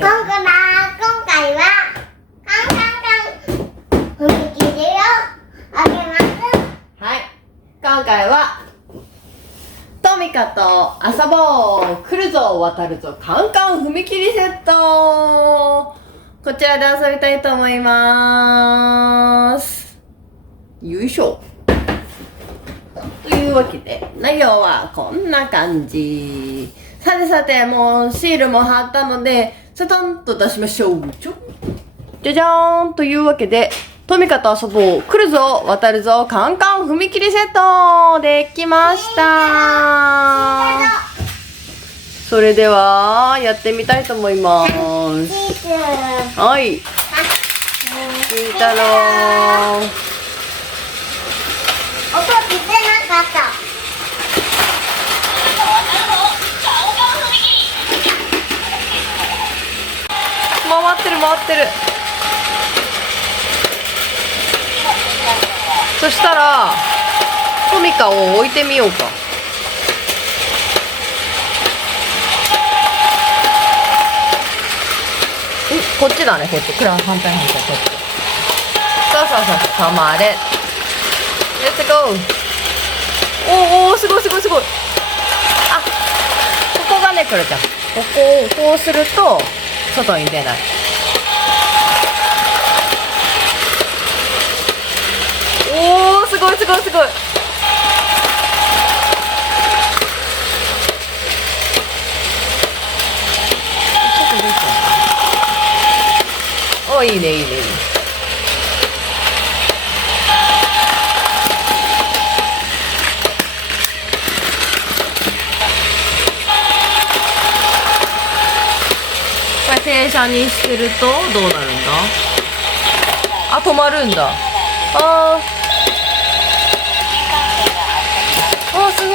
今回はカンカンカン踏切をあげます。はい、今回はトミカと遊ぼう、来るぞ渡るぞカンカン踏切セット、こちらで遊びたいと思います。よいしょ。というわけで内容はこんな感じ。さてさて、もうシールも貼ったのでスタンと出しましょう。じゃじゃーん。というわけでトミカと遊ぼう、来るぞ渡るぞカンカン踏切セットできました。それではやってみたいと思います。はい、金太郎、音聞いてなかった。回ってる回ってる。そしたらトミカを置いてみようか。こっちだね、こっち。反対こっち。そう止まれ。レッツゴー。おー、すごい。あ、ここがね、くるちゃん、ここをこうすると外に出ない。おー、すごい。ちょっと出ちゃう。お、いいね。これ停車にしてるとどうなるんだ？あ、止まるんだ。あー、おー、すごい。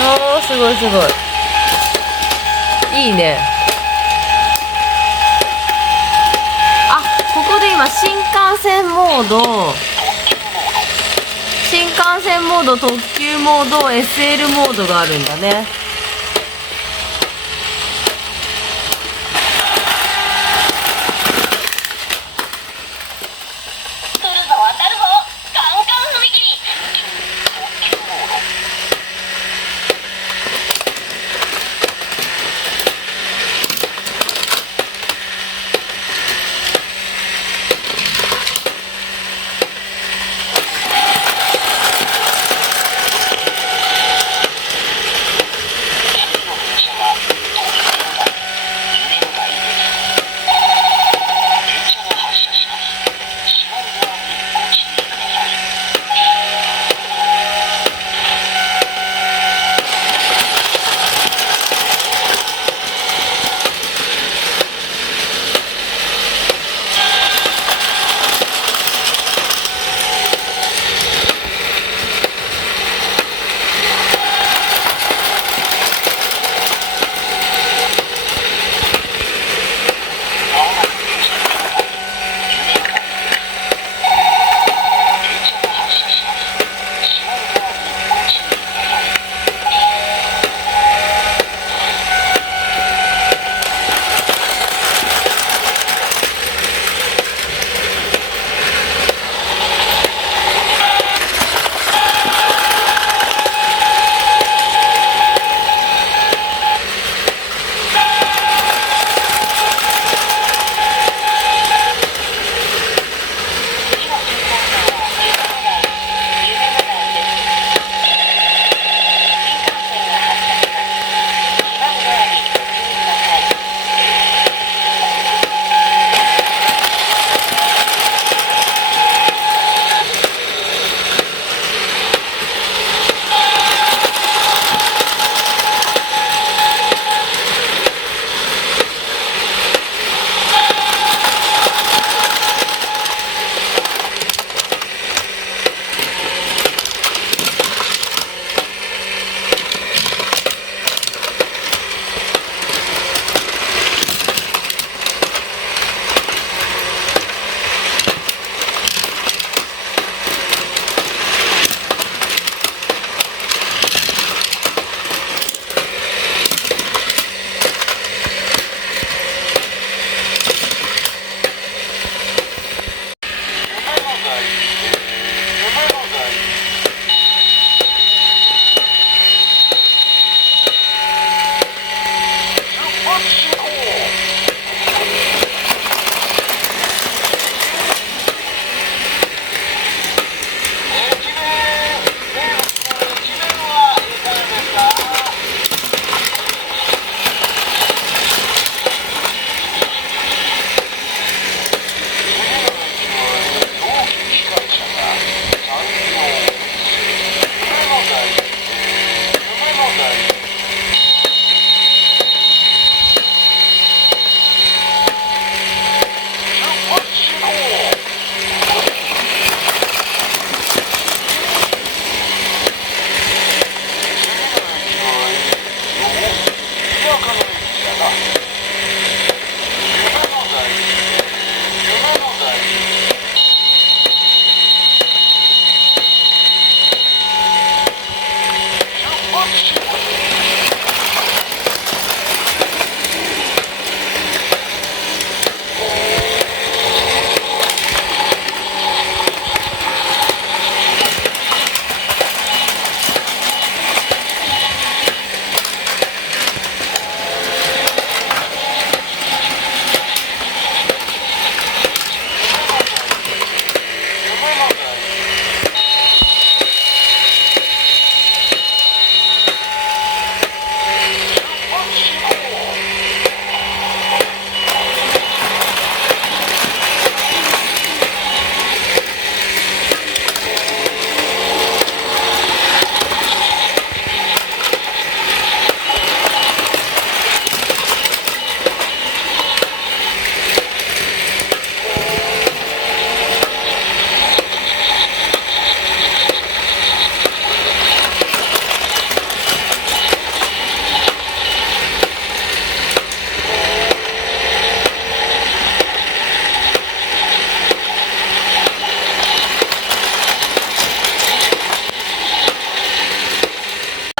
おー、すごい。いいね。あ、ここで今新幹線モード、特急モード、SL モードがあるんだね。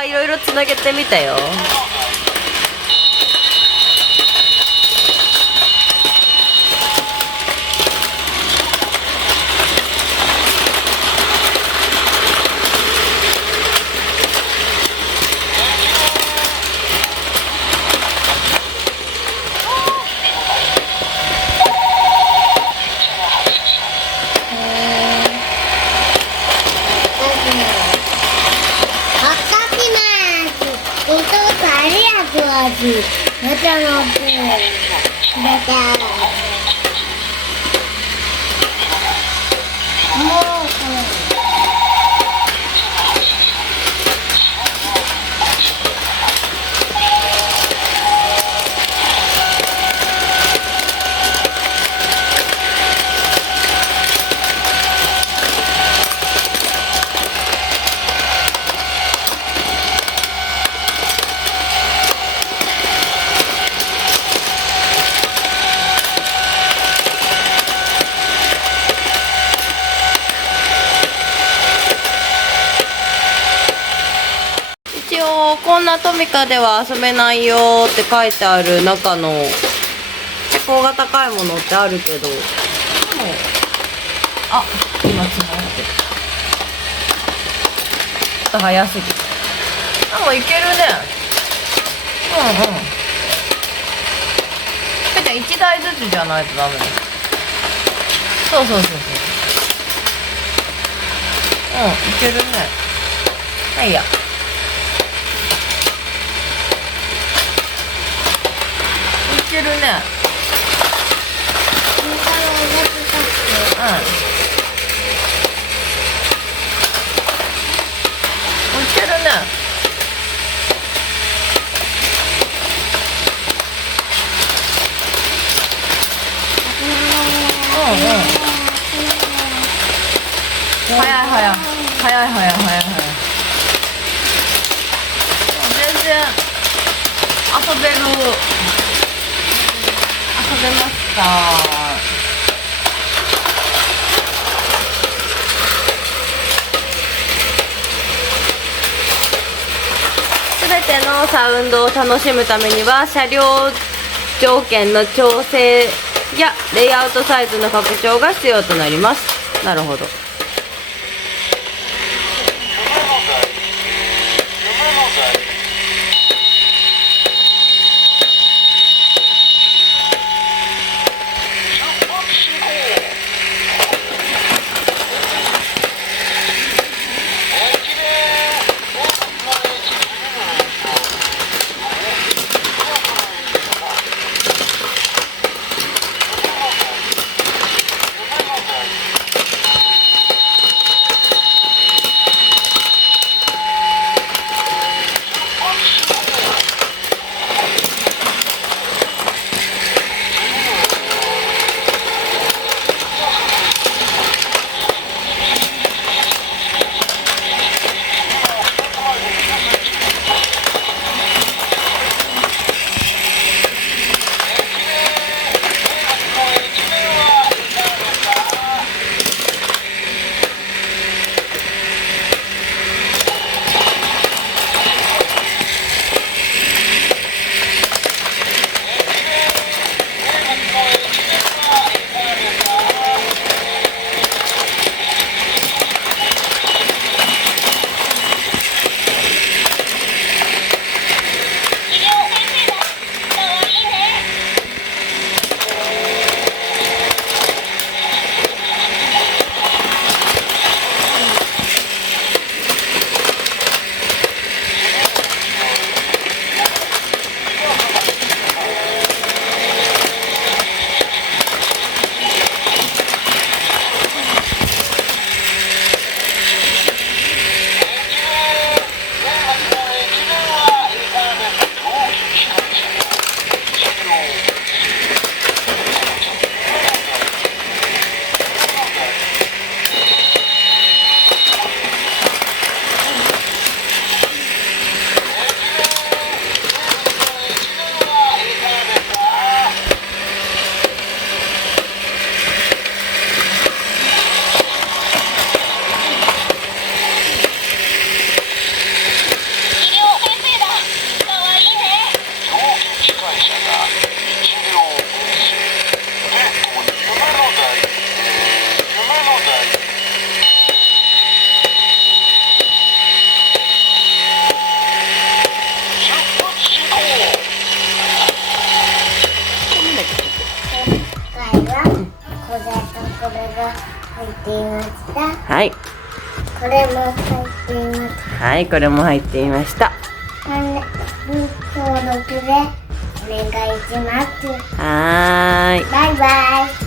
いろいろつなげてみたよ。またのってまたも一応こんなトミカでは遊べないよって書いてある中の結構が高いものってあるけど、でもあ、今つながってる。ちょっと早すぎ。でもいけるね。うんうん。じゃあ1台ずつじゃないとダメだ。そうそうそうそう。うん、いけるね。はいや。いけるね。うん。いけるね。うんうん。早い早い。早い早い早い早い。全然遊べました。すべてのサウンドを楽しむためには車両条件の調整やレイアウトサイズの拡張が必要となります。なるほど。が入っていました。はい。これも入っています。はい、これも入っていました。登録でお願いします。はーい。バイバイ。